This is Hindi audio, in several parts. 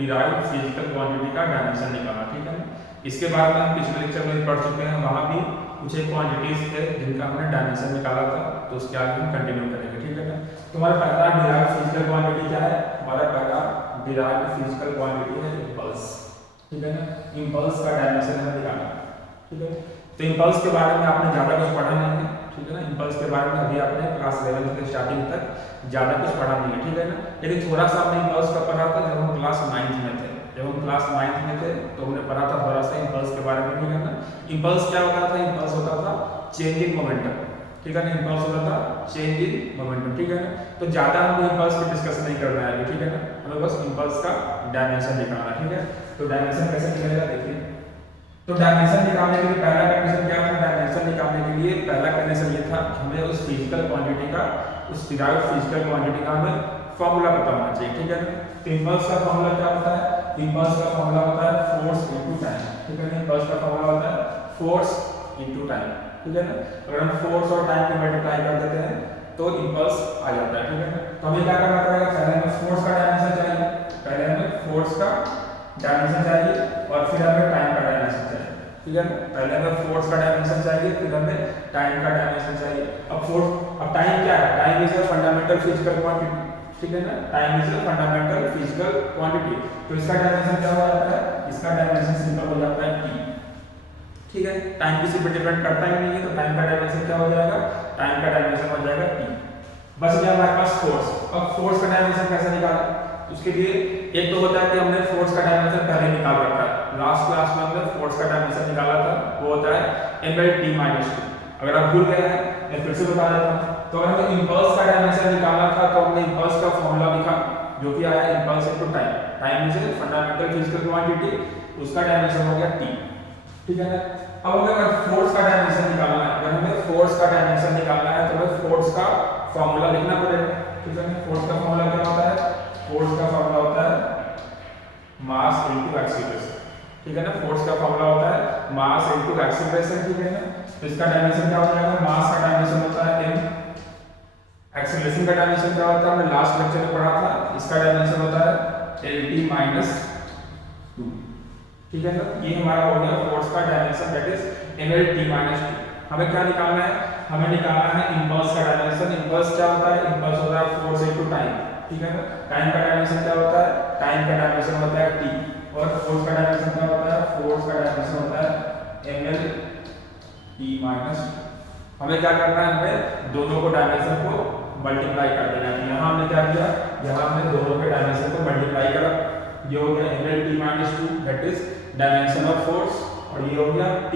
डिराइव्ड फिजिकल क्वांटिटी का डायमेंशन निकालना, ठीक है ना। इसके बाद में हम पिछले लेक्चर में पढ़ चुके हैं, वहाँ भी कुछ एक क्वांटिटीज थे जिनका हमने डायमेंशन निकाला था, तो उसके आगे हम कंटिन्यू करेंगे, ठीक है ना। तो हमारा पहला डिराइव्ड फिजिकल क्वांटिटी क्या है, हमारा पहला डिराइव्ड फिजिकल क्वांटिटी है इंपल्स, ठीक है ना। इंपल्स का डायमेंशन हमें निकालना, ठीक है। तो इंपल्स के बारे में आपने ज़्यादा कुछ पढ़ा नहीं है, ठीक है ना। इंपल्स के बारे में अभी आपने क्लास 11 के स्टार्टिंग तक ज़्यादा कुछ पढ़ा नहीं है, ठीक है ना। लेकिन थोड़ा सा हमने इंपल्स का पढ़ा था जब हम क्लास 9th में थे। जब हम क्लास 9th में थे तो हमने पढ़ा था थोड़ा सा इंपल्स के बारे में, ठीक है ना। इंपल्स क्या होता था, इंपल्स होता था चेंज इन मोमेंटम, ठीक है ना। इंपल्स होता था चेंज इन मोमेंटम, ठीक है ना। तो ज़्यादा हमको इंपल्स पे डिस्कस नहीं करना है, ठीक है ना। हमें बस इंपल्स का डायमेंशन निकालना, ठीक है। तो डायमेंशन कैसे निकलेगा देखिए। तो डायमेंशन निकालने के लिए पहला कंडीशन क्या था, डायमेंशन निकालने के लिए पहला कंडीशन ये था कि हमें उस फिजिकल क्वांटिटी का, उस डिराइव्ड फिजिकल क्वांटिटी का हमें फॉर्मूला पता होना चाहिए, ठीक है ना। तो इंपल्स का फॉर्मूला क्या होता है, इंपल्स का फॉर्मूला होता है फोर्स इनटू टाइम, ठीक है ना। इंपल्स का फॉर्मूला होता है फोर्स इनटू टाइम, ठीक है ना। अगर हम फोर्स और टाइम को मल्टीप्लाई कर देते हैं तो इंपल्स आ जाता है, ठीक है ना। तो हमें क्या करना पड़ेगा, पहले हमें फोर्स का डायमेंशन चाहिए, पहले हमें फोर्स का डायमेंशन चाहिए और फिर हमें टाइम का डायमेंशन चाहिए, ठीक है। पहले हमें फोर्स का डायमेंशन चाहिए, फिर हमें टाइम का डायमेंशन चाहिए। अब टाइम क्या है, time is a fundamental physical quantity, ठीक है ना। Time is a fundamental physical quantity. तो इसका डायमेंशन क्या हो जाता है, इसका डायमेंशन सिंपल हो जाता है t, ठीक है। टाइम किसी पे डिपेंड करता ही नहीं है, तो टाइम का डायमेंशन क्या हो जाएगा, टाइम का डायमेंशन हो जाएगा t। बस गया हमारे पास फोर्स। अब फोर्स का डायमेंशन कैसे निकालें, उसके लिए एक तो होता है कि हमने फोर्स का डायमेंशन पहले निकाल रखा है, लास्ट क्लास में हमने फोर्स का डायमेंशन निकाला था, वो होता है m/t-2। अगर आप भूल गए हैं मैं फिर से बता देता हूँ। तो अगर हमें इंपल्स का डायमेंशन निकालना था तो हमने इंपल्स का फॉर्मूला लिखा जो कि आया impulse into time. Time is a fundamental physical quantity, उसका डायमेंशन हो गया t, ठीक है ना। अब हमें अगर फोर्स का डायमेंशन निकालना है, अगर हमें फोर्स का डायमेंशन निकालना है तो हमें फोर्स का फॉर्मूला लिखना पड़ेगा, ठीक है। फोर्स का फॉर्मूला क्या होता है, फोर्स का फॉर्मूला होता है मास इनटू एक्सीलरेशन, ठीक है ना। फोर्स का फॉर्मूला होता है मास इनटू एक्सीलरेशन, ठीक है ना। तो इसका डायमेंशन क्या हो जाएगा, मास का डायमेंशन होता है m, एक्सीलरेशन का डायमेंशन क्या होता है हमने लास्ट लेक्चर में पढ़ा था, इसका डायमेंशन होता है Lt-2, ठीक है ना। ये हमारा हो गया फोर्स का डायमेंशन, दैट इज mL-T-2। हमें क्या निकालना है, हमें निकालना है इंपल्स का डायमेंशन। इंपल्स क्या होता है, इंपल्स होता है फोर्स इनटू टाइम, ठीक है ना। टाइम का डायमेंशन क्या होता है, टाइम का डायमेंशन होता है t, और फोर्स का डायमेंशन क्या होता है, फोर्स का डायमेंशन होता है mL-T-2। हमें क्या करना है, हमें दोनों को डायमेंशन को मल्टीप्लाई कर देना है। यहाँ हमने क्या किया, यहाँ हमने दोनों के डायमेंशन को मल्टीप्लाई करा, ये हो गया mL-T-2 that is dimension of force, और ये हो गया t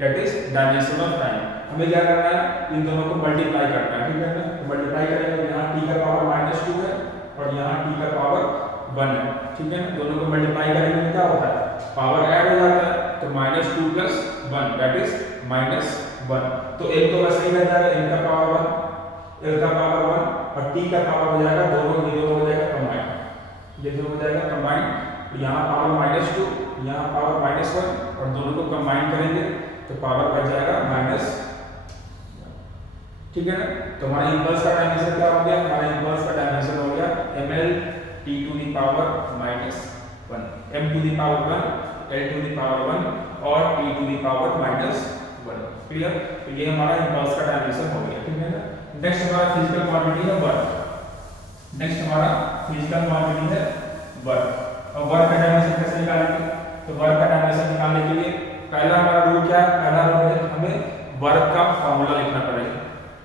that is dimension of time. हमें क्या करना है, इन दोनों को मल्टीप्लाई करना है, ठीक है ना। तो मल्टीप्लाई करेंगे तो यहाँ t का पावर -2 है और यहाँ t का पावर 1 है, ठीक है ना। दोनों को मल्टीप्लाई करेंगे तो क्या होता है, पावर ऐड हो जाता है, तो -2 + 1 दैट इज -1। तो एक तो वैसे ही रह जाएगा, n का पावर 1, l का पावर 1 और t का पावर हो जाएगा, दोनों हो जाएगा कंबाइन, ये दोनों हो जाएगा कंबाइन। तो यहाँ पावर -2, यहाँ पावर -1 और दोनों को कंबाइन करेंगे तो पावर बच जाएगा -, ठीक है ना। तो हमारा इंपल्स का डायमेंशन क्या हो गया, हमारा इंपल्स का डायमेंशन हो गया mL-T⁻⁻1, m⁻1, l⁻1 और t⁻−1, क्लियर। तो ये हमारा इंपल्स का डायमेंशन हो गया, ठीक है ना। नेक्स्ट हमारा फिजिकल क्वांटिटी है वर्क। नेक्स्ट हमारा फिजिकल क्वांटिटी है वर्क। और वर्क का डायमेंशन कैसे निकालेंगे, तो वर्क का डायमेंशन निकालने के लिए पहला हमारा रूल क्या है, पहला रूल है हमें वर्क का फॉर्मूला लिखना पड़ेगा,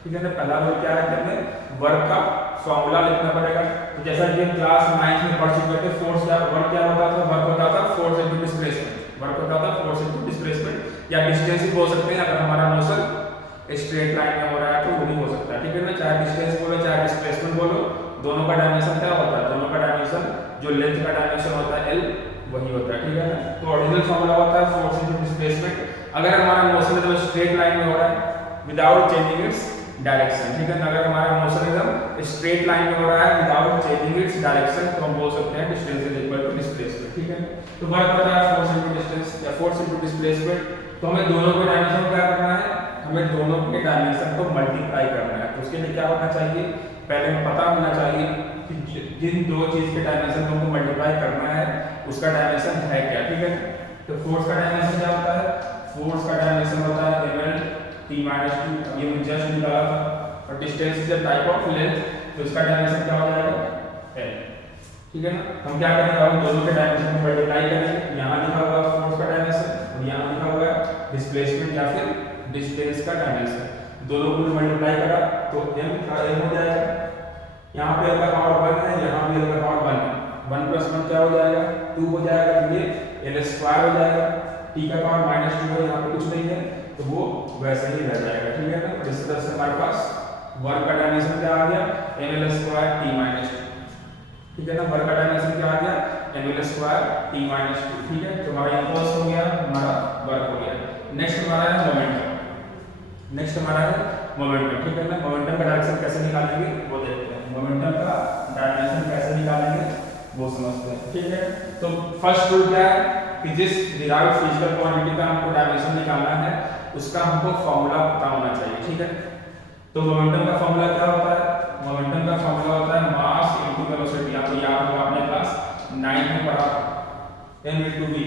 ठीक है ना। पहला रूल क्या है कि हमें वर्क का फॉर्मूला लिखना पड़ेगा। तो जैसा कि क्लास 9 में पढ़ चुके थे, फोर्स क्या, वर्क क्या होता था, वर्क होता था फोर्स इनटू डिस्प्लेसमेंट, वर्क होता था फोर्स इनटू डिस्प्लेसमेंट, या डिस्टेंस भी बोल सकते हैं अगर हमारा मोशन स्ट्रेट लाइन में हो रहा है तो वो भी हो सकता है, ठीक है ना। चाहे डिस्टेंस बोलो चाहे डिस्प्लेसमेंट बोलो, दोनों का डायमेंशन क्या होता है, दोनों का डायमेंशन जो लेंथ का डायमेंशन होता है l वही होता है, ठीक है ना। तो ओरिजिनल फॉर्मूला होता है फोर्स इनटू डिस्प्लेसमेंट। अगर हमारा मोशन एकदम स्ट्रेट लाइन में हो रहा है विदाउट चेंजिंग इट्स डायरेक्शन, ठीक है ना। अगर हमारा मोशन एकदम स्ट्रेट लाइन में हो रहा है विदाउट चेंजिंग इट्स डायरेक्शन तो हम बोल सकते हैं distance is equal to displacement, ठीक है। तो वर्क होता है फोर्स इनटू डिस्टेंस या फोर्स इनटू डिस्प्लेसमेंट। तो हमें दोनों के डायमेंशन को क्या करना है, हमें दोनों के डायमेंशन को मल्टीप्लाई करना है। तो उसके लिए क्या होना चाहिए, पहले हमें पता होना चाहिए कि जिन दो चीज के डायमेंशन को हमको मल्टीप्लाई करना है उसका डायमेंशन है क्या, ठीक है। तो फोर्स का डायमेंशन क्या होता है, फोर्स का डायमेंशन होता है ml t - 2, ये हमने जस्ट निकाला था। और distance is a type of length, तो इसका डायमेंशन क्या हो जाएगा l, ठीक है ना। हम क्या करेंगे, हम दोनों के डायमेंशन को मल्टीप्लाई करेंगे। यहाँ लिखा हुआ है फोर्स का डायमेंशन और यहाँ लिखा हुआ है डिस्प्लेसमेंट या फिर डिस्टेंस का डायमेंशन, दोनों को मल्टीप्लाई करा तो m का m हो जाएगा। यहाँ पे l का पावर 1 है, यहाँ पे l का पावर 1 है, 1 + 1 क्या हो जाएगा 2 हो जाएगा, तो ये l² हो जाएगा। t का पावर -2 है, यहाँ पे कुछ नहीं है तो वो वैसे ही रह जाएगा, ठीक है ना। इस तरह से हमारे पास वर्क का डायमेंशन क्या आ गया ml² t - 2, ठीक है ना। वर्क का डायमेंशन क्या आ गया ml² t - 2, ठीक है। तो हमारा इम्पल्स हो गया, हमारा वर्क हो गया। नेक्स्ट हमारा है मोमेंटम, नेक्स्ट हमारा है मोमेंटम, ठीक है ना। मोमेंटम का डायरेक्शन कैसे निकालेंगे वो देखते हैं, मोमेंटम का डायरेक्शन कैसे निकालेंगे वो समझते हैं, ठीक है। तो फर्स्ट रूल क्या है कि जिस डिराइव्ड फिजिकल क्वांटिटी का हमको डायमेंशन निकालना है उसका हमको फॉर्मूला पता होना चाहिए, ठीक है। तो मोमेंटम का फॉर्मूला क्या होता है, मोमेंटम का फॉर्मूला होता है मास इनटू वेलोसिटी। आपको याद होगा आपने क्लास 9 में पढ़ा m * v,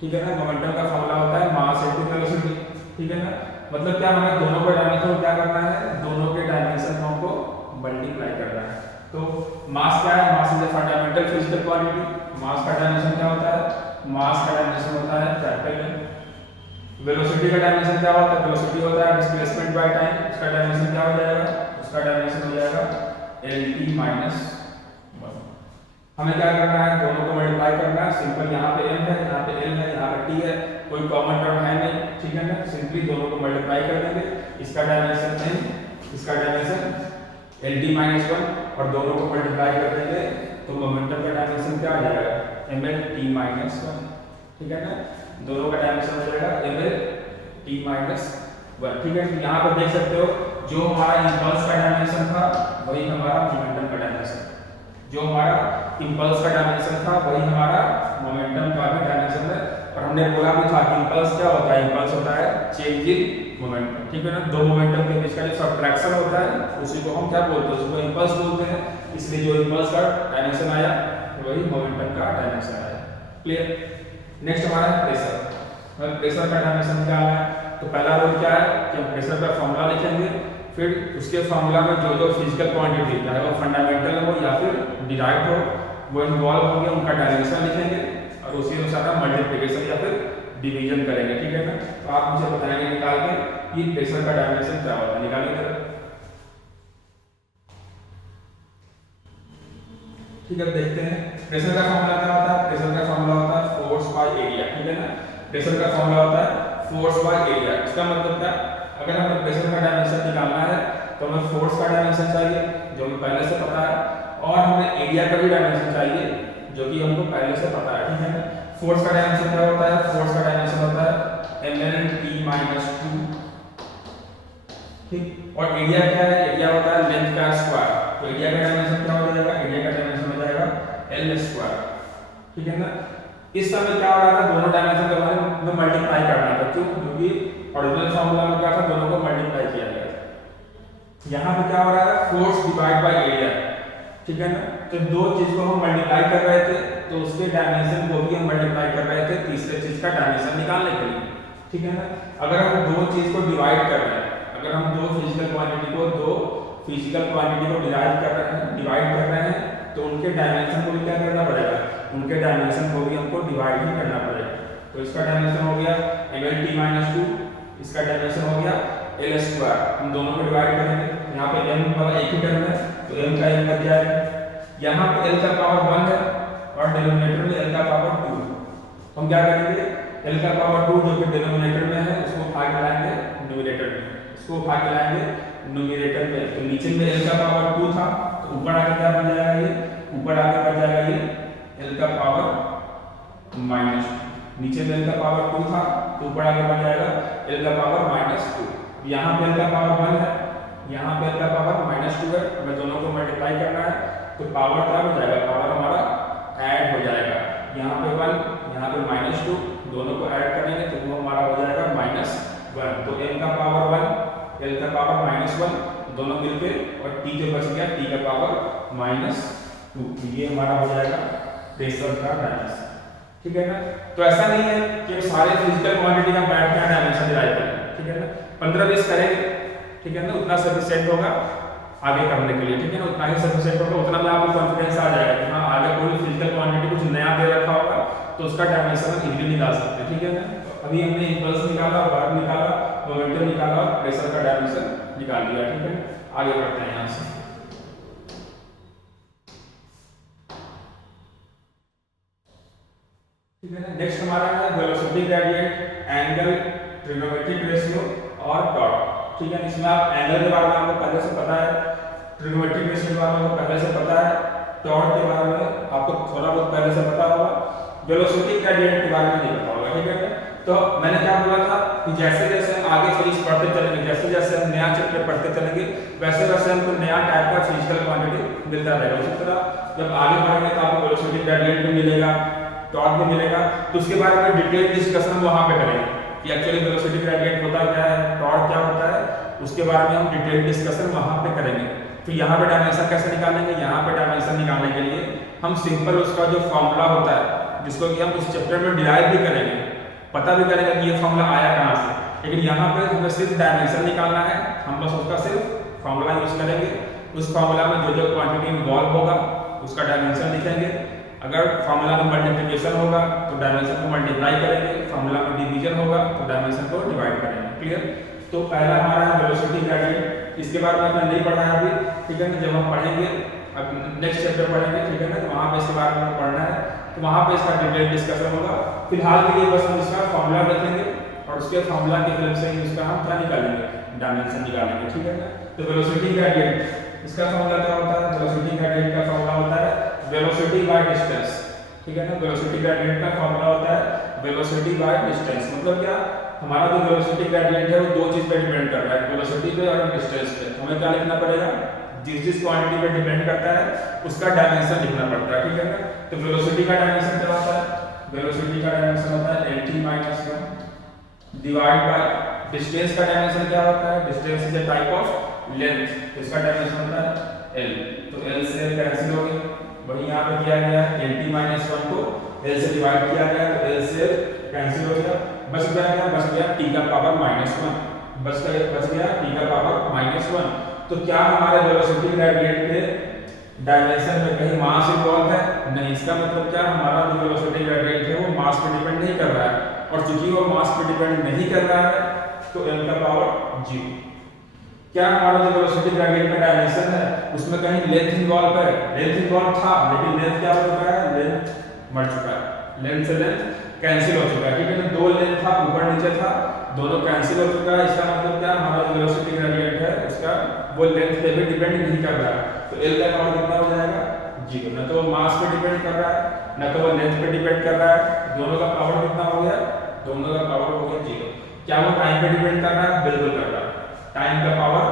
ठीक है ना। मोमेंटम का फॉर्मूला होता है मास इनटू वेलोसिटी, ठीक है ना। मतलब क्या हमें दोनों के डायमेंशन क्या करना है, दोनों के डायमेंशन को हमको मल्टीप्लाई करना है। तो मास क्या है, mass is a fundamental physical quantity. Mass का डायमेंशन क्या होता है, मास का डायमेंशन होता है कैपिटल M। वेलोसिटी का डायमेंशन क्या होता है, वेलोसिटी होता है डिस्प्लेसमेंट बाय टाइम, उसका डायमेंशन क्या हो जाएगा, उसका डायमेंशन हो जाएगा lt - 1। हमें क्या करना है, दोनों को मल्टीप्लाई करना है। सिंपल, यहाँ पे m है, यहाँ पे l है, यहाँ पे t है, कोई कॉमन टर्म है नहीं, ठीक है ना। सिंपली दोनों को मल्टीप्लाई कर देंगे, इसका डायमेंशन m, इसका डायमेंशन lt - 1 और दोनों को मल्टीप्लाई कर देंगे तो मोमेंटम का डायमेंशन क्या आ जाएगा ml t - 1, ठीक है ना। दोनों का डायमेंशन हो जाएगा ml t - 1, ठीक है। तो यहाँ पर देख सकते हो जो हमारा इंपल्स का डायमेंशन था वही हमारा मोमेंटम का डायमेंशन, जो हमारा इंपल्स का डायमेंशन था वही हमारा मोमेंटम का भी डायमेंशन है। और हमने बोला भी था कि इंपल्स क्या होता है, इंपल्स होता है चेंज इन मोमेंटम, ठीक है ना। दो मोमेंटम के बीच का जो सब्ट्रैक्शन होता है उसी को हम क्या बोलते हैं, उसको इंपल्स बोलते हैं। इसलिए जो इंपल्स का डायमेंशन आया वही मोमेंटम का डायमेंशन आया, क्लियर। नेक्स्ट हमारा है प्रेशर। प्रेशर का डायमेंशन क्या है, तो पहला रूल क्या है कि हम प्रेशर का फॉर्मूला लिखेंगे, फिर उसके फॉर्मूला में जो जो फिजिकल क्वांटिटी चाहे वो फंडामेंटल हो या फिर डिराइव्ड हो वो इन्वॉल्व होंगे उनका डायमेंशन लिखेंगे और उसी अनुसार हम मल्टीप्लिकेशन या फिर डिवीजन करेंगे, ठीक है ना। तो आप मुझे बताएंगे निकाल के कि प्रेशर का डायमेंशन क्या होता है, निकालिए, ठीक है। देखते हैं प्रेशर का फॉर्मूला क्या होता है, प्रेशर का फॉर्मूला होता है फोर्स बाय एरिया, ठीक है ना। प्रेशर का फॉर्मूला होता है फोर्स बाय एरिया। इसका मतलब क्या, अगर हमें प्रेशर का डायमेंशन निकालना है तो हमें फोर्स का डायमेंशन चाहिए जो कि पहले से पता है, और हमें एरिया का भी डायमेंशन चाहिए जो कि हमको पहले से पता है, ठीक है ना। फोर्स का डायमेंशन क्या होता है, फोर्स का डायमेंशन होता है ml t - 2, ठीक। और एरिया क्या है, एरिया होता है लेंथ का स्क्वायर। तो एरिया का डायमेंशन क्या हो जाएगा, एरिया का डायमेंशन हो जाएगा l², ठीक है ना। इस समय क्या हो रहा था, दोनों डायमेंशन को हमें मल्टीप्लाई करना था, क्यों, क्योंकि ओरिजिनल फार्मूला में क्या था, दोनों को मल्टीप्लाई किया गया। यहाँ पे क्या हो रहा है, फोर्स डिवाइड बाय एरिया, ठीक है ना। तो दो चीज को हम मल्टीप्लाई कर रहे थे तो उसके डायमेंशन को भी हम मल्टीप्लाई कर रहे थे तीसरे चीज का डायमेंशन निकालने के लिए, ठीक है ना। अगर हम दो चीज को डिवाइड कर रहे हैं, अगर हम दो फिजिकल क्वांटिटी को डिवाइड कर रहे हैं तो उनके डायमेंशन को भी क्या करना पड़ेगा, उनके डायमेंशन को भी हमको डिवाइड ही करना पड़ेगा। तो इसका डायमेंशन हो गया ml t - 2, इसका डायमेंशन हो गया l²। हम दोनों को डिवाइड करेंगे, यहाँ पे m वाला एक ही टर्म है तो m का m बच जाएगा। यहाँ पे l का पावर 1 है और डिनोमिनेटर में l का पावर 2 है। हम क्या करेंगे, l का पावर 2 जो कि डिनोमिनेटर में है उसको भाग लाएंगे न्यूमरेटर में, इसको भाग लाएंगे न्यूमरेटर में। तो नीचे में l का पावर 2 था तो ऊपर आके क्या बन जाएगा, ये ऊपर आके बन जाएगा ये l का पावर -2। नीचे में l का पावर 2 था तो ऊपर आके बन जाएगा l का पावर -2। यहाँ पे l का पावर 1 है, यहाँ पे l का पावर -2 है, हमें दोनों को मल्टीप्लाई करना है तो पावर क्या हो जाएगा, पावर हमारा ऐड हो जाएगा। यहाँ पे 1, यहाँ पे -2, दोनों को ऐड करेंगे तो वो हमारा हो जाएगा -1। तो m का पावर 1, l का पावर -1 दोनों मिलके और t जो बच गया t का पावर 2। ये हमारा हो जाएगा प्रेशर का डायमेंशन, ठीक है ना। तो ऐसा नहीं है कि सारे फिजिकल क्वांटिटी का बैठ के डायमेंशन डिराइव करें, ठीक है ना। 15-20 करेंगे, ठीक है ना, उतना सफिशिएंट होगा आगे करने के लिए, ठीक है ना, उतना ही सफिशिएंट होगा, उतना में आपको कॉन्फिडेंस आ जाएगा कि हाँ आगे कोई फिजिकल क्वांटिटी कुछ नया दे रखा होगा तो उसका डायमेंशन हम इजीली निकाल सकते हैं, ठीक है ना। तो अभी हमने इंपल्स निकाला, वर्क निकाला, मोमेंटम निकाला, प्रेशर का डायमेंशन निकाल लिया, ठीक है। आगे बढ़ते हैं यहाँ से। ठीक है ना। नेक्स्ट हमारा है velocity gradient, angle, trigonometric ratio और टॉर्क, ठीक है। इसमें आप एंगल के बारे में आपको पहले से पता है, ट्रिग्नोमेट्रिक रेशियो के बारे में आपको पहले से पता है, टॉर्क के बारे में आपको थोड़ा बहुत पहले से पता होगा, वेलोसिटी ग्रेडियंट के बारे में नहीं पता होगा, ठीक है। तो मैंने क्या बोला था कि जैसे जैसे आगे फिजिक्स पढ़ते चलेंगे, जैसे जैसे हम नया चैप्टर पढ़ते चलेंगे, वैसे वैसे हमको नया टाइप का फिजिकल क्वांटिटी मिलता रहेगा। उसी तरह जब आगे बढ़ेंगे तो आपको वेलोसिटी ग्रेडियंट भी मिलेगा, टॉर्क भी मिलेगा, तो उसके बारे में डिटेल डिस्कशन हम वहां पे करेंगे कि एक्चुअली वेलोसिटी ग्रेडियंट होता क्या है, टॉर्क क्या होता है, उसके बारे में हम डिटेल डिस्कशन वहां पे करेंगे। तो यहाँ पे डायमेंशन कैसे निकालेंगे, यहाँ पे डायमेंशन निकालने के लिए हम सिंपल उसका जो फॉर्मूला होता है, जिसको कि हम उस चैप्टर में डिराइव भी करेंगे, पता भी करेंगे कि ये फॉर्मूला आया कहाँ से, लेकिन यहाँ पे हमें सिर्फ डायमेंशन निकालना है, हम बस उसका सिर्फ फॉर्मूला यूज करेंगे। उस फॉर्मूला में जो जो क्वांटिटी इन्वॉल्व होगा उसका डायमेंशन लिखेंगे। अगर फॉर्मूला में मल्टीप्लिकेशन होगा तो डायमेंशन को मल्टीप्लाई करेंगे, फॉर्मूला में डिवीजन होगा तो डायमेंशन को डिवाइड करेंगे, क्लियर। तो पहला हमारा है वेलोसिटी ग्रेडियंट, इसके बारे में हमने नहीं पढ़ा है अभी, ठीक है ना। जब हम पढ़ेंगे अब नेक्स्ट चैप्टर पढ़ेंगे, ठीक है ना, तो वहाँ पे इसके बारे में पढ़ना है, तो वहाँ पे इसका डिटेल डिस्कशन होगा। फिलहाल के लिए बस हम इसका फॉर्मूला देखेंगे और उसके फॉर्मूला की हेल्प से ही उसका हम क्या निकालेंगे, डायमेंशन निकालेंगे, ठीक है ना। तो वेलोसिटी ग्रेडियंट, इसका फॉर्मूला क्या होता है, वेलोसिटी ग्रेडियंट का फॉर्मूला होता है वेलोसिटी बाय डिस्टेंस, ठीक है ना। वेलोसिटी ग्रेडियंट का फॉर्मूला होता है वेलोसिटी बाय डिस्टेंस। मतलब क्या, हमारा जो वेलोसिटी ग्रेडियंट है वो दो चीज पे डिपेंड कर रहा है, वेलोसिटी पे और डिस्टेंस पे। हमें क्या लिखना पड़ेगा, जिस जिस क्वांटिटी पे डिपेंड करता है उसका डायमेंशन लिखना पड़ता है, ठीक है ना। तो वेलोसिटी का डायमेंशन क्या होता है, वेलोसिटी का डायमेंशन होता है lt - 1 डिवाइड बाय डिस्टेंस का डायमेंशन क्या होता है, distance is a type of length, इसका डायमेंशन होता है l। तो l से कैंसिल हो गए, वही यहाँ पे किया गया है, lt - 1 को l से डिवाइड किया गया तो l से कैंसिल हो गया, बच गया t का पावर -1, बच गया t का पावर -1। तो क्या हमारे वेलोसिटी ग्रेडियंट पे डायमेंशन में कहीं मास इन्वॉल्व है, नहीं। इसका मतलब क्या, हमारा जो वेलोसिटी ग्रेडियंट है वो मास पे डिपेंड नहीं कर रहा है, और चूंकि वो मास पे डिपेंड नहीं कर रहा है तो l का पावर 0। क्या हमारा जो वेलोसिटी ग्रेडियंट का डायमेंशन है उसमें कहीं लेंथ इन्वॉल्व है, लेंथ इन्वॉल्व था, लेकिन लेंथ क्या हो चुका है, लेंथ मर चुका है, लेंथ से लेंथ कैंसिल हो चुका है, ठीक है ना। दो लेंथ था, ऊपर नीचे था, दोनों कैंसिल हो चुका है। इसका मतलब क्या, हमारा जो वेलोसिटी ग्रेडियंट है उसका वो लेंथ पे भी डिपेंड नहीं कर रहा है, तो l का पावर कितना हो जाएगा, 0। ना तो वो मास पे डिपेंड कर रहा है, ना तो वो लेंथ पे डिपेंड कर रहा है, दोनों का पावर कितना हो गया, दोनों का पावर हो गया 0। क्या वो टाइम पे डिपेंड कर रहा है, बिल्कुल कर रहा है, टाइम का पावर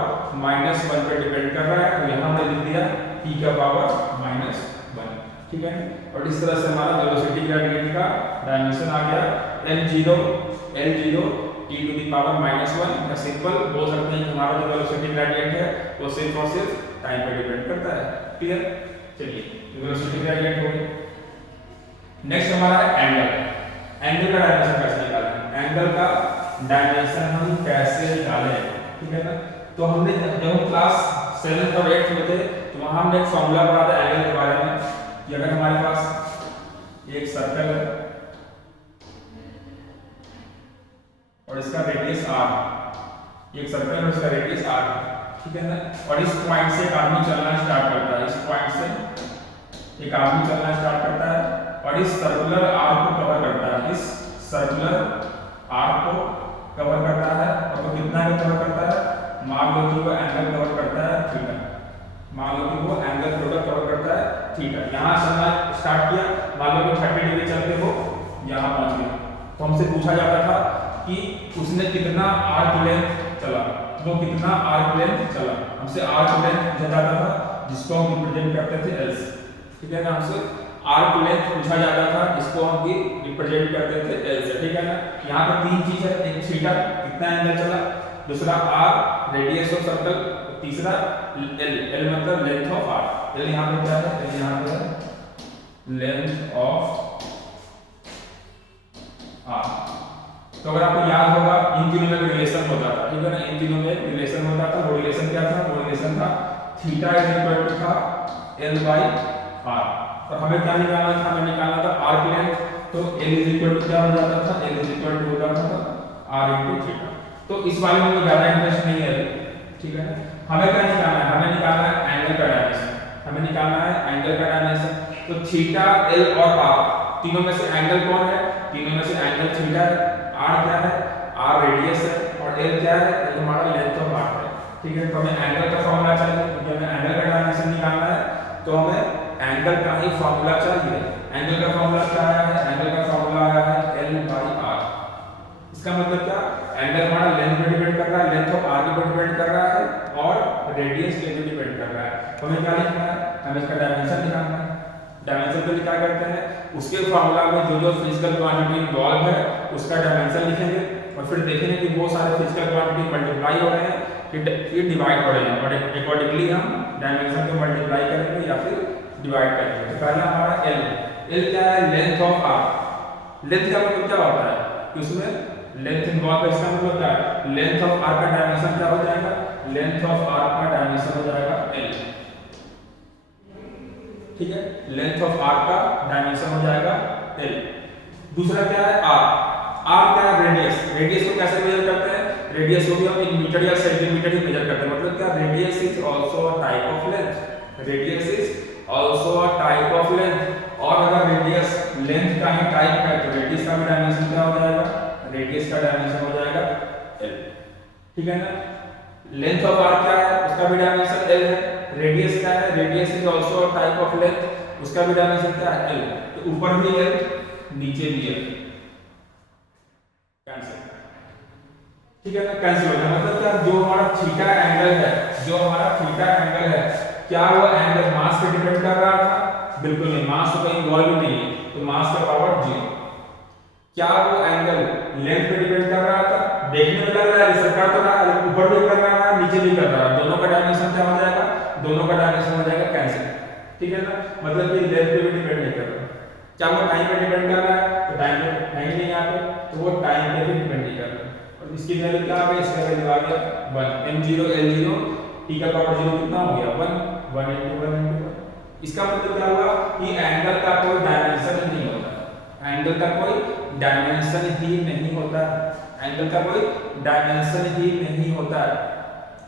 -1 पे डिपेंड कर रहा है, तो यहाँ हमने लिख दिया t का पावर -1, ठीक है। और इस तरह से हमारा वेलोसिटी ग्रेडियंट का डायमेंशन आ गया l0 t to the power -1। या सिंपल बोल सकते हैं कि हमारा जो वेलोसिटी ग्रेडियंट है वो सिर्फ और सिर्फ टाइम पे डिपेंड करता है, क्लियर। चलिए, वेलोसिटी ग्रेडियंट हो गया। नेक्स्ट हमारा है एंगल। एंगल का डायमेंशन कैसे निकालें, एंगल का डायमेंशन हम कैसे निकालें, ठीक है ना। तो हमने जब हम क्लास 7th और 8th में थे तो वहां हमने एक फॉर्मूला पढ़ा था एंगल के बारे में कि अगर हमारे पास एक सर्कल है और इसका रेडियस r, एक सर्कल है उसका रेडियस r, ठीक है ना, और इस पॉइंट से एक आदमी चलना स्टार्ट करता है, इस पॉइंट से एक आदमी चलना स्टार्ट करता है और इस सर्कुलर r को कवर करता है, इस सर्कुलर r को कवर करता है, और तो कितना कवर करता है, मान लो कि वो एंगल कवर करता है थीटा, मान लो कि वो एंगल थोड़ा कवर करता है थीटा। यहाँ चलना स्टार्ट किया, मान लो कि 30 डिग्री चलते हो यहाँ पहुंच गया, तो हमसे पूछा जाता था कि उसने कितना आर्क लेंथ चला, वो कितना आर्क लेंथ चला, हमसे आर्क लेंथ पूछा जाता था जिसको हम रिप्रेजेंट करते थे l से, ठीक है ना। हमसे आर्क लेंथ पूछा जाता था जिसको हम भी रिप्रेजेंट करते थे l से, ठीक है ना। यहाँ पे तीन चीज है, एक थीटा कितना एंगल चला, दूसरा r रेडियस ऑफ सर्कल तीसरा एल मतलब लेंथ ऑफ आर्क। एल यहाँ पे क्या है, एल यहाँ पे लेंथ ऑफ आर्क। तो अगर आपको याद होगा इन तीनों में रिलेशन होता था, ठीक है ना, इन तीनों में रिलेशन होता था। वो रिलेशन क्या था, वो रिलेशन था थीटा इज इक्वल टू था एल बाई आर। तो हमें क्या निकालना था, हमें निकालना था आर्क लेंथ। तो एल इज इक्वल टू क्या हो जाता था, एल इज इक्वल टू होता था आर इंटू थीटा। तो इस वाले में ज्यादा इंटरेस्ट नहीं है, ठीक है ना। हमें क्या निकालना है, हमें निकालना है एंगल का डायमेंशन, हमें निकालना है एंगल का डायमेंशन। तो थीटा एल और आर तीनों में से एंगल कौन है, तीनों में से एंगल थीटा है, आर क्या है, आर रेडियस है, और एल क्या है, एल हमारा लेंथ ऑफ आर्क है, ठीक है। तो हमें एंगल का फॉर्मूला चाहिए, क्योंकि हमें एंगल का डायमेंशन निकालना है, तो हमें एंगल का ही फॉर्मूला चाहिए। एंगल का फॉर्मूला क्या आया है, एंगल का फॉर्मूला आया है एल बाई आर। इसका मतलब क्या, एंगल हमारा लेंथ पे डिपेंड कर रहा है, लेंथ ऑफ आर्क पे डिपेंड कर रहा है, और रेडियस पे भी डिपेंड कर रहा है। तो हमें क्या लिखना है, हमें इसका डायमेंशन निकालना है। डायमेंशन के लिए क्या करते हैं, उसके फॉर्मूला में जो जो फिजिकल क्वांटिटी इन्वॉल्व है उसका डायमेंशन लिखेंगे, और फिर देखेंगे कि वो सारे फिजिकल क्वांटिटी मल्टीप्लाई हो रहे हैं फिर डिवाइड हो रहे हैं, और अकॉर्डिंगली हम डायमेंशन को मल्टीप्लाई करेंगे या फिर डिवाइड करेंगे। तो पहला हमारा एल, एल क्या है, लेंथ ऑफ आर्क। लेंथ का मतलब क्या होता है कि उसमें लेंथ इन्वॉल्व है, इसका मतलब क्या है, लेंथ ऑफ आर्क का डायमेंशन क्या हो जाएगा, लेंथ ऑफ आर्क का डायमेंशन हो जाएगा एल, ठीक है। लेंथ ऑफ आर्क का डायमेंशन हो जाएगा एल। दूसरा क्या है आर, आर क्या है, रेडियस। रेडियस को कैसे मेजर करते हैं, रेडियस को भी हम इन मीटर या सेंटीमीटर ही मेजर करते हैं। मतलब क्या, radius is also a type of length, radius is also a type of length. और अगर रेडियस लेंथ का ही टाइप है तो रेडियस का भी डायमेंशन क्या हो जाएगा, रेडियस का डायमेंशन हो जाएगा एल, ठीक है ना। लेंथ ऑफ आर्क क्या है, उसका भी डायमेंशन एल है। रेडियस क्या है, radius is also a type of length, उसका भी डायमेंशन क्या है एल। तो ऊपर भी एल नीचे भी एल, कैंसिल, ठीक है ना, कैंसिल हो जाएगा। मतलब क्या, जो हमारा थीटा एंगल है, जो हमारा थीटा एंगल है, क्या वो एंगल मास पे डिपेंड कर रहा था, बिल्कुल नहीं, मास तो कहीं इन्वॉल्व ही नहीं है, तो मास का पावर 0। क्या वो एंगल लेंथ पे डिपेंड कर रहा था, देखने में लग रहा है रिसर्च कर तो रहा है, ऊपर भी कर रहा है नीचे भी कर रहा है, दोनों का डायमेंशन क्या हो जाएगा, दोनों का डायमेंशन हो जाएगा कैंसिल, ठीक है ना। मतलब कि लेंथ पे भी डिपेंड नहीं कर रहा। क्या वो टाइम पे डिपेंड कर रहा है, तो टाइम पे है ही नहीं यहाँ पे, तो वो टाइम पे भी डिपेंड नहीं कर रहा। और इसकी वैल्यू क्या आ गई, इसका वैल्यू आ गया 1, m0 l0 t का पावर 0 कितना हो गया 1, 1 into 1। इसका मतलब क्या हुआ कि एंगल का कोई डायमेंशन ही नहीं होता, एंगल का कोई डायमेंशन ही नहीं होता, एंगल का कोई डायमेंशन ही नहीं होता है,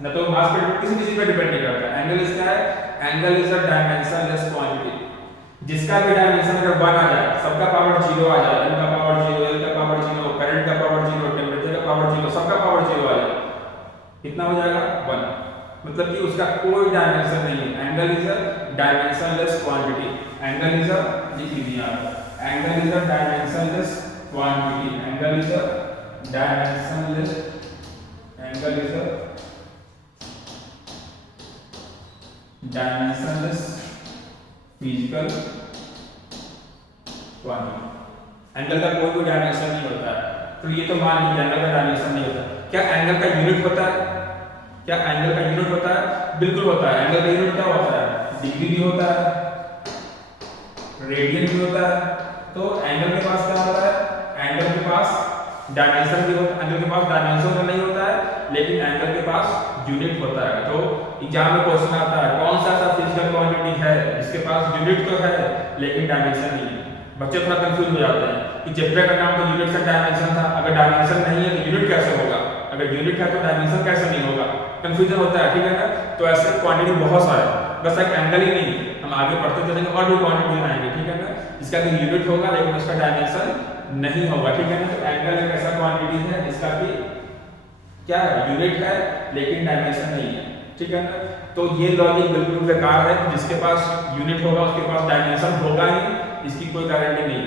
न तो मास पे किसी पे डिपेंड नहीं करता। एंगल इसका है, angle is a dimensionless quantity, जिसका भी डायमेंशन अगर 1 आ जाए, सबका पावर 0 आ जाए, m का पावर 0, l का पावर 0, करंट का पावर 0, टेंपरेचर का पावर 0, सबका पावर 0 आ जाए, कितना हो जाएगा 1। मतलब कि उसका कोई डायमेंशन नहीं है। Angle is a dimensionless quantity, angle is a, लिख लीजिए आप, angle is a dimensionless quantity, angle is a dimensionless, angle is a dimensionless physical quantity. Angle का कोई भी डायमेंशन नहीं होता है। तो ये तो मान लीजिए एंगल का डायमेंशन नहीं होता। क्या एंगल का यूनिट होता है, क्या एंगल का यूनिट होता है, बिल्कुल होता है। एंगल का यूनिट क्या होता है, डिग्री भी होता है, रेडियन भी होता है। तो एंगल के पास क्या होता है, एंगल के पास डायमेंशन भी होता है, एंगल के पास डायमेंशन तो नहीं होता है, लेकिन एंगल के पास यूनिट होता है। तो एग्जाम में क्वेश्चन आता है कौन सा ऐसा फिजिकल क्वांटिटी है जिसके पास यूनिट तो है लेकिन डायमेंशन नहीं है। बच्चे थोड़ा कंफ्यूज हो जाते हैं कि चैप्टर का नाम तो यूनिट से डायमेंशन था, अगर डायमेंशन नहीं है तो यूनिट कैसे होगा, अगर यूनिट है तो डायमेंशन कैसे नहीं होगा, कंफ्यूजन होता है, ठीक है ना। तो ऐसे क्वांटिटी बहुत सारे, बस एक एंगल ही नहीं, हम आगे बढ़ते चलेंगे और भी क्वांटिटी आएंगे, ठीक है ना। इसका भी यूनिट होगा लेकिन उसका डायमेंशन नहीं होगा, ठीक है ना। तो एंगल एक ऐसा क्वांटिटी है जिसका भी क्या है, यूनिट है लेकिन डायमेंशन नहीं है, ठीक है ना। तो ये लॉजिक बिल्कुल बेकार है, जिसके पास यूनिट होगा उसके पास डायमेंशन होगा ही, इसकी कोई गारंटी नहीं।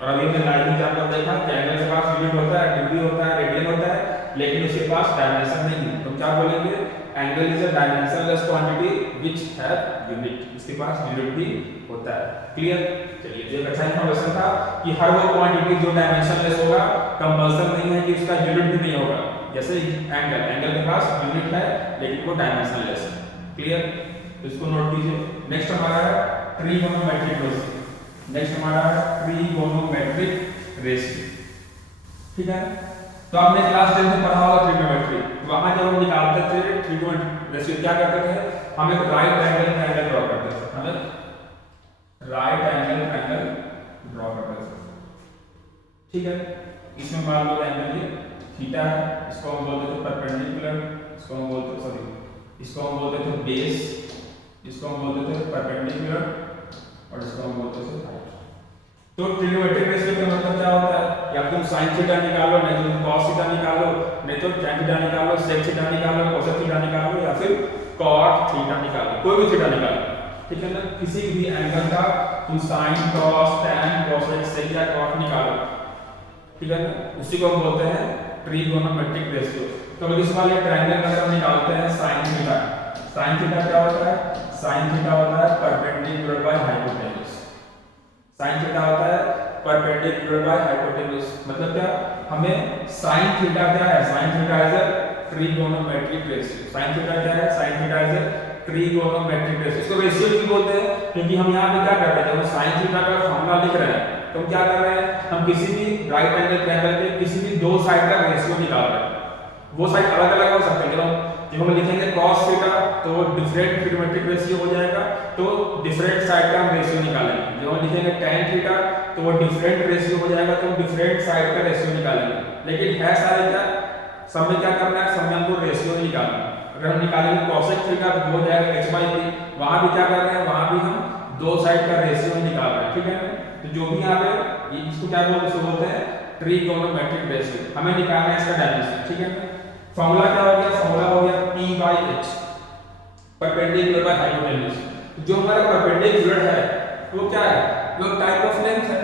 और अभी हमने लाइव एग्जांपल देखा कि एंगल के पास यूनिट होता है, डिग्री होता है, रेडियन होता है, लेकिन उसके पास डायमेंशन नहीं है। तो क्या बोलेंगे, angle is a dimensionless quantity which have unit, इसके पास यूनिट भी होता है। क्लियर। चलिए ये अच्छा इंफॉर्मेशन था कि हर वो क्वांटिटी जो डायमेंशनलेस होगा कंपल्सन नहीं है कि उसका यूनिट भी नहीं होगा। जैसे एंगल के पास यूनिट है लेकिन वो डायमेंशनलेस है। क्लियर? तो इसको नोट कीजिए। नेक्स्ट हमारा है ट्रिगोनोमेट्रिक रेशियो। नेक्स्ट हमारा है ट्रिगोनोमेट्रिक रेशियो, ठीक है? तो आपने क्लास 10 में पढ़ा होगा ट्रिगोनोमेट्री। वहां जब हम निकालते थे ट्रिगोनोमेट्रिक रेशियो क्या करते थे, हम एक राइट एंगल ट्रायंगल ड्रॉ करते थे। हमें राइट एंगल ट्रायंगल ड्रॉ करते थे, ठीक है? इसमें मान लो एंगल ये थीटा है, इसको हम बोलते थे परपेंडिकुलर, इसको हम बोलते सॉरी इसको हम बोलते थे बेस, इसको हम बोलते थे परपेंडिकुलर और इसको हम बोलते थे हाइट। तो ट्रिगोनोमेट्रिक रेशियो का मतलब क्या होता है, या तुम sin थीटा निकालो, नहीं तो तुम cos थीटा निकालो, नहीं तो tan थीटा निकालो, sec थीटा निकालो, cos थीटा निकालो या फिर cot थीटा निकालो, कोई भी थीटा निकालो, ठीक है ना? किसी भी एंगल का तुम sin, cos, tan, cosec, sec या cot निकालो, ठीक है ना? उसी को हम बोलते हैं ट्रिगोनोमेट्रिक रेशियो। तो अगर इस वाले ट्रायंगल का हम निकालते हैं sin थीटा, sin थीटा क्या होता है, sin थीटा होता है perpendicular by hypotenuse. sin theta होता है परपेंडिकुलर बाय हाइपोटेन्यूज, मतलब क्या, हमें sin थीटा क्या है, sin theta is a trigonometric ratio. sin theta क्या है, sin theta is a trigonometric ratio. इसको रेशियो क्यों बोलते हैं, क्योंकि हम यहाँ पे क्या कर रहे हैं, जब हम sin थीटा का फॉर्मूला लिख रहे हैं तो हम क्या कर रहे हैं, हम किसी भी राइट एंगल ट्रायंगल के किसी भी दो साइड का रेशियो निकाल रहे हैं। वो साइड अलग अलग हो सकते हैं, जब हम लिखेंगे cos थीटा तो डिफरेंट ट्रिगोनोमेट्रिक रेशियो हो जाएगा, तो डिफरेंट साइड का हम रेशियो निकालेंगे। जब हम लिखेंगे tan थीटा तो वो डिफरेंट रेशियो हो जाएगा, तो डिफरेंट साइड का रेशियो निकालेंगे। लेकिन है सारे क्या, सब में क्या करना है, सब में हमको रेशियो ही निकालना है। अगर हम निकालेंगे cosec थीटा तो हो जाएगा h/3, वहां भी क्या कर रहे हैं, वहां भी हम दो साइड का रेशियो ही निकाल रहे हैं, ठीक है? तो जो भी यहाँ पे इसको क्या बोलते हैं ट्रिगोनोमेट्रिक रेशियो, हमें निकालना है इसका डायमेंशन, ठीक है? फॉर्मूला क्या हो गया, फॉर्मूला हो गया p/h परपेंडिकुलर बाय हाइपोटेन्यूज। जो हमारा परपेंडिकुलर है वो क्या है, वो टाइप ऑफ लेंथ है,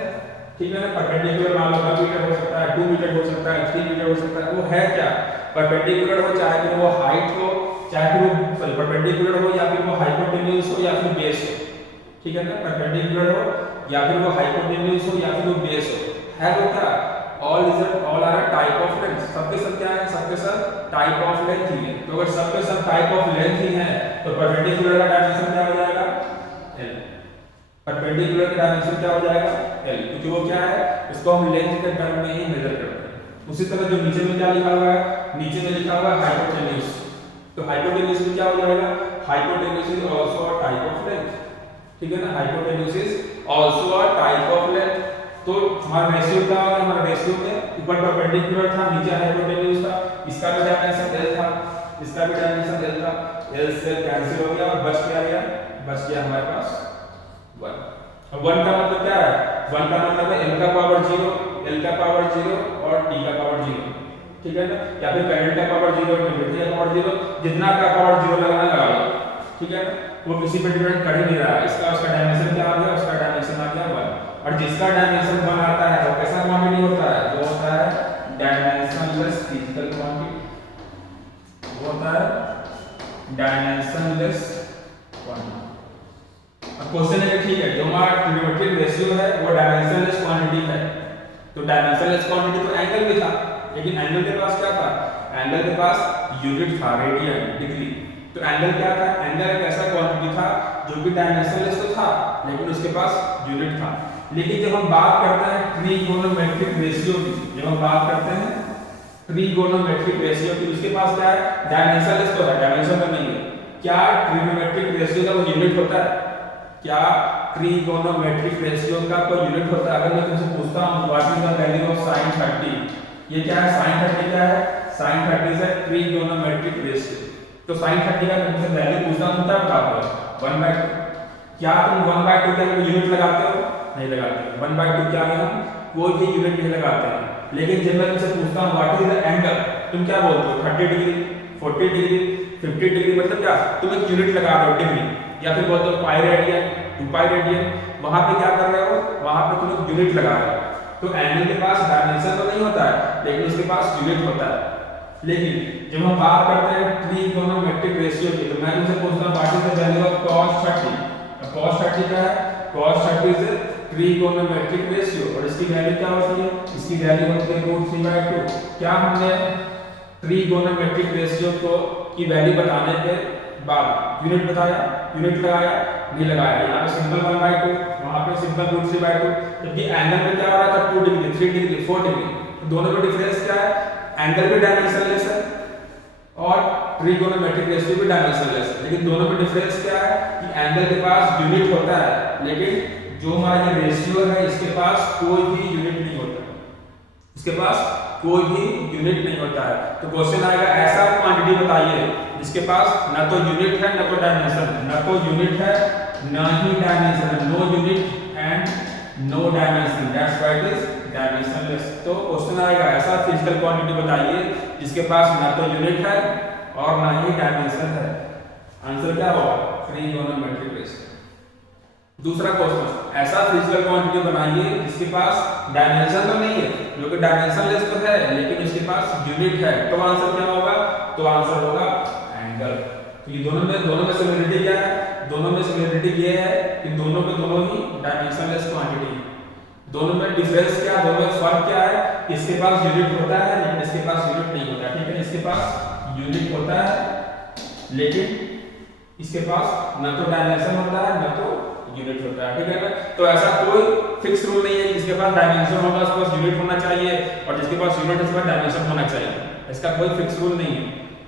ठीक है ना? परपेंडिकुलर मान लो 1 मीटर हो सकता है, 2 मीटर हो सकता है, 3 मीटर हो सकता है, वो है क्या, परपेंडिकुलर हो, चाहे फिर वो हाइट हो, चाहे फिर वो सॉरी परपेंडिकुलर हो या फिर वो हाइपोटेन्यूज हो या फिर बेस हो, ठीक है ना? परपेंडिकुलर हो या फिर वो हाइपोटेन्यूज हो या फिर वो बेस हो, है वो क्या, all are a type of length. सबके सब क्या है, सबके सब टाइप ऑफ लेंथ ही है। तो अगर सबके सब टाइप ऑफ लेंथ ही है तो परपेंडिकुलर का डायमेंशन क्या हो जाएगा, l। परपेंडिकुलर का डायमेंशन क्या हो जाएगा, l, क्योंकि वो क्या है, इसको हम लेंथ के टर्म में ही मेजर करते हैं। उसी तरह जो नीचे में क्या लिखा हुआ है, नीचे में लिखा हुआ है हाइपोटेन्यूज, तो हाइपोटेन्यूज में क्या हो जाएगा, hypotenuse is also a type of length, ठीक है ना? Hypotenuse is also a type of length. तो हमारा रेशियो क्या होगा, हमारा रेशियो में ऊपर परपेंडिकुलर था, नीचे हाइपोटेन्यूज था, इसका भी डायमेंशन l था, इसका भी डायमेंशन l था, l से कैंसिल हो गया और बच गया हमारे पास 1। अब 1 का मतलब क्या है, 1 का मतलब है l का पावर 0, l का पावर 0 और t का पावर 0, ठीक है ना? या फिर करंट का पावर 0 और टेम्परेचर का पावर 0, जितना का पावर 0 लगाना लगा लो, ठीक है ना? वो किसी पे डिपेंड कर ही नहीं रहा है। इसका उसका डायमेंशन क्या आ गया, उसका डायमेंशन आ गया 1। और जिसका डायमेंशन 1 आता है वो कैसा क्वांटिटी होता है, वो होता है डायमेंशनलेस फिजिकल क्वांटिटी, वो होता है डायमेंशनलेस क्वांटिटी। अब क्वेश्चन है ठीक है, जो हमारा ट्रिगोनोमेट्रिक रेशियो है वो डायमेंशनलेस क्वांटिटी है, तो डायमेंशनलेस क्वांटिटी तो एंगल भी था, लेकिन एंगल के पास क्या था, एंगल के पास यूनिट था, रेडियन, डिग्री। तो एंगल क्या था, एंगल एक ऐसा क्वांटिटी था जो कि डायमेंशनलेस तो था लेकिन उसके पास यूनिट था। लेकिन जब हम बात करते हैं ट्रिगोनोमेट्रिक रेशियो की, जब हम बात करते हैं ट्रिगोनोमेट्रिक रेशियो की, उसके पास क्या है, डायमेंशनलेस तो है, डायमेंशन तो नहीं है। क्या ट्रिगोनोमेट्रिक रेशियो का कोई यूनिट होता है, क्या ट्रिगोनोमेट्रिक रेशियो का कोई यूनिट होता है? अगर मैं तुमसे पूछता हूं what is the value of sin 30, ये क्या है, sin 30 क्या है, sin 30 is a trigonometric ratio. तो sin 30 का तुमसे वैल्यू पूछता हूं तब बताओ 1/2। क्या तुम 1/2 का यूनिट लगाते हो, नहीं लगाते। 1/2 क्या है, हम कोई भी यूनिट नहीं लगाते हैं। लेकिन जब मैं तुमसे पूछता हूं व्हाट इज द एंगल, तुम क्या बोलते हो, 30 डिग्री, 40 डिग्री, 50 डिग्री, मतलब क्या, तुम एक यूनिट लगा रहे हो डिग्री, या फिर बोलते हो पाई रेडियन, 2 पाई रेडियन। वहां पे क्या कर रहे हो, वहां पे तुम एक यूनिट लगा रहे हो। तो एंगल के पास डायमेंशन तो नहीं होता है लेकिन उसके पास यूनिट होता है। लेकिन जब हम बात करते हैं ट्रिगोनोमेट्रिक रेशियो की, तो मैं तुमसे पूछता हूं what is the value of cos 30। cos 30 क्या है, cos 30 इज ट्रिगोनोमेट्रिक रेशियो, और इसकी वैल्यू क्या होती है, इसकी वैल्यू होती है √3/2। क्या हमने ट्रिगोनोमेट्रिक रेशियो को की वैल्यू बताने पे बाद यूनिट बताया, यूनिट लगाया, नहीं लगाया, यहाँ पे सिंपल 1/2, वहाँ पे सिंपल √3/2, जबकि एंगल में क्या हो रहा था 2 डिग्री, 3 डिग्री, 4 डिग्री, तो दोनों में डिफरेंस क्या है, एंगल भी डायमेंशनलेस है और ट्रिगोनोमेट्रिक रेशियो भी डायमेंशनलेस है, लेकिन दोनों में डिफरेंस क्या है कि एंगल के पास यूनिट होता है, लेकिन जो हमारा ये रेशियो है इसके पास कोई भी यूनिट नहीं होता है, इसके पास कोई भी यूनिट नहीं होता है। तो क्वेश्चन आएगा ऐसा क्वांटिटी बताइए जिसके पास ना तो यूनिट है ना तो डायमेंशन, ना तो यूनिट है ना ही dimension, no unit and no dimension, that's why it is dimensionless. तो क्वेश्चन आएगा ऐसा फिजिकल क्वांटिटी बताइए जिसके पास ना तो यूनिट है और ना ही डायमेंशन है। आंसर क्या होगा, ट्रिगोनोमेट्रिक रेशियो। दूसरा क्वेश्चन, ऐसा फिजिकल क्वांटिटी बनाइए जिसके पास डायमेंशन तो नहीं है, जो कि डायमेंशनलेस तो है लेकिन इसके पास यूनिट है, तो आंसर क्या होगा, तो आंसर होगा एंगल। तो ये दोनों में सिमिलरिटी क्या है, दोनों में सिमिलरिटी ये है कि दोनों के दोनों ही डायमेंशनलेस क्वांटिटी है। दोनों में डिफरेंस क्या है, दोनों में फर्क क्या है, इसके पास यूनिट होता है लेकिन इसके पास यूनिट नहीं होता, ठीक है, इसके पास यूनिट होता है लेकिन इसके पास न तो डायमेंशन होता है न तो यूनिट होता है, ठीक है ना। तो ऐसा कोई फिक्स रूल नहीं है कि जिसके पास डायमेंशन होगा उसके पास यूनिट होना चाहिए और जिसके पास यूनिट है उसके पास डायमेंशन होना चाहिए, इसका कोई फिक्स रूल नहीं है।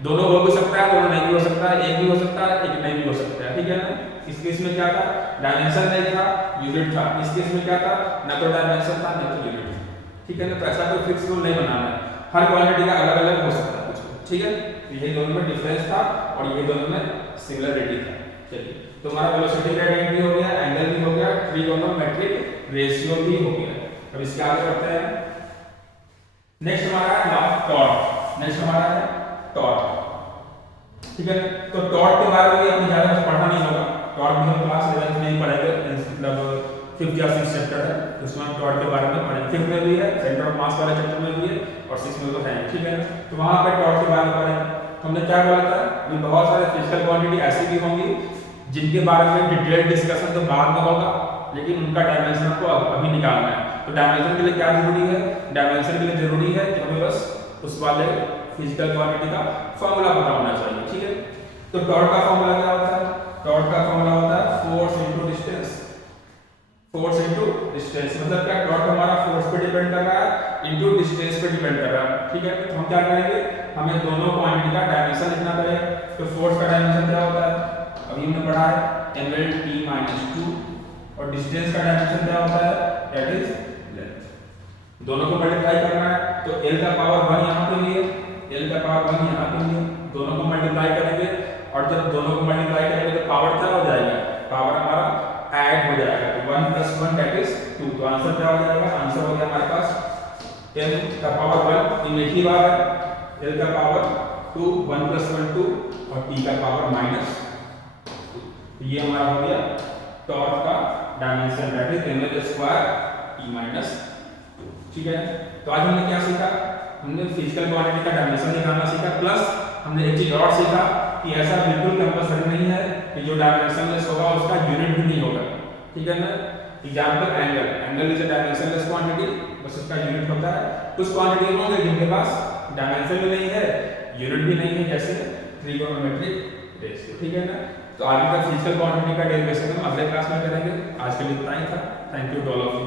दोनों हो भी सकता है, दोनों नहीं भी हो सकता है, एक भी हो सकता है, एक नहीं भी हो सकता है, ठीक है ना। इस केस में क्या था, डायमेंशन नहीं था, यूनिट था। इस केस में क्या था, न तो डायमेंशन था न तो यूनिट, ठीक है ना। तो ऐसा कोई फिक्स रूल नहीं बनाना है, हर क्वांटिटी का अलग अलग हो सकता है कुछ, ठीक है। ये दोनों में डिफरेंस था और ये दोनों में सिमिलरिटी था। चलिए, तो हमारा वेलोसिटी ग्रेडियंट भी हो गया, एंगल भी हो गया, ट्रिगोनोमेट्रिक रेशियो भी हो गया। अब इसके आगे बढ़ते हैं। नेक्स्ट हमारा है टॉर्क, नेक्स्ट हमारा है टॉर्क, ठीक है। तो टॉर्क के बारे में अपनी ज्यादा कुछ पढ़ना नहीं होगा, टॉर्क भी हम क्लास 11 में ही पढ़ेंगे, मतलब 5th या 6th चैप्टर है उसमें हम टॉर्क के बारे में पढ़ेंगे। 5th में भी है, सेंटर ऑफ मास वाले चैप्टर में भी है और 6th में तो है, ठीक है ना। तो वहां पे टॉर्क के बारे में पढ़ेंगे। हमने क्या बोला था, अभी बहुत सारे फिजिकल क्वांटिटी ऐसी भी होंगी जिनके बारे में डिटेल्ड डिस्कशन तो बाद में होगा, लेकिन उनका डायमेंशन आपको अभी निकालना है। तो डायमेंशन के लिए क्या जरूरी है, डायमेंशन के लिए जरूरी है कि हमें बस उस वाले फिजिकल क्वांटिटी का फॉर्मूला पता होना चाहिए, ठीक है। तो टॉर्क का फॉर्मूला क्या होता है, टॉर्क का फॉर्मूला होता है force into distance, force into distance. मतलब क्या, टॉर्क हमारा फोर्स पे डिपेंड कर रहा है इनटू डिस्टेंस पे डिपेंड कर रहा है, ठीक है। तो हम क्या करेंगे, हमें दोनों क्वांटिटी का डायमेंशन लिखना पड़ेगा। तो फोर्स का डायमेंशन क्या होता है, अभी हमने पढ़ा है ml t - 2, और डिस्टेंस का डायमेंशन क्या होता है, दैट इज लेंथ। दोनों को मल्टीप्लाई करना है, तो l का पावर 1 यहाँ पे लिए, l का पावर 1 यहाँ पे लिए, दोनों को मल्टीप्लाई करेंगे और जब दोनों को मल्टीप्लाई करेंगे तो पावर क्या हो जाएगा, पावर हमारा ऐड हो जाएगा। तो 1 + 1 दैट इज 2। तो आंसर क्या हो जाएगा, आंसर हो गया हमारे पास l का पावर 1 ये मीठी बात है, l का पावर 2, 1 + 1 2 और t का पावर -2। तो ये हमारा हो गया टॉर्क का dimension, that is ml² t - 2, ठीक है। तो आज हमने क्या सीखा, हमने फिजिकल क्वांटिटी का डायमेंशन निकालना सीखा, प्लस हमने एक चीज और सीखा कि ऐसा बिल्कुल कंपल्सरी नहीं है कि जो डायमेंशनलेस होगा उसका यूनिट भी नहीं होगा, ठीक है ना। Example angle, angle is a dimensionless quantity, बस उसका यूनिट होता है। कुछ क्वांटिटी होंगे जिनके पास डायमेंशन भी नहीं है, यूनिट भी नहीं है, जैसे ट्रिगोनोमेट्रिक रेशियो, ठीक है ना। तो आगे का फिजिकल क्वांटिटी का डेरिवेशन हम अगले क्लास में करेंगे। आज के लिए इतना ही था। Thank you to all of you.